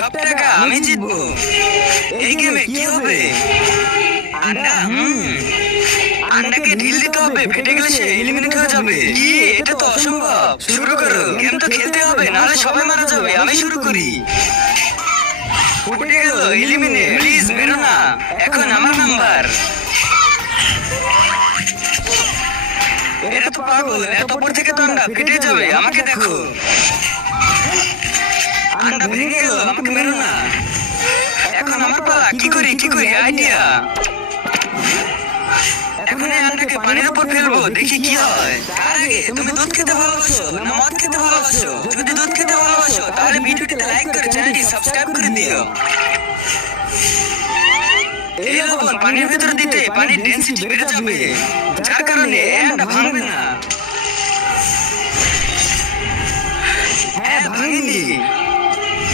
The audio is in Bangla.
সব টাকা আমি জিতবো। এই গেমে কি হবে? আন্ডা, আন্ডাকে ঢিল দিতে হবে, ফেটে গেলে সে এলিমিনেট হয়ে যাবে। কি? এটা তো অসম্ভব। শুরু করো, গেম তো খেলতে হবে, নাহলে সবাই মারা যাবে। আমি শুরু করি। ফুটে গেল, এলিমিনেট। প্লিজ বেরো না, এখন আমার নাম্বার। এটা তো পাগল, এত উপর থেকে তো আন্ডা ফেটে যাবে। আমাকে দেখো, আন্ডা ভেঙে গেল, আমাকে মেরো না। এখন আমার পালা, কি করি আইডিয়া। এখন এই আন্ডাকে পানির উপর ফেলবো, দেখি কি হয়। তার আগে তুমি দুধ খেতে ভালোবাসো না মদ খেতে ভালোবাসো? যদি দুধ খেতে ভালোবাসো তাহলে ভিডিওটিতে লাইক করে চ্যানেলটি সাবস্ক্রাইব করে দিও। এই লবণ পানির ভিতর দিতে পানির ডেনসিটি বেড়ে যাবে, যার কারণে এই আন্ডা ভাঙবে না। হ্যাঁ, ভাঙেনি।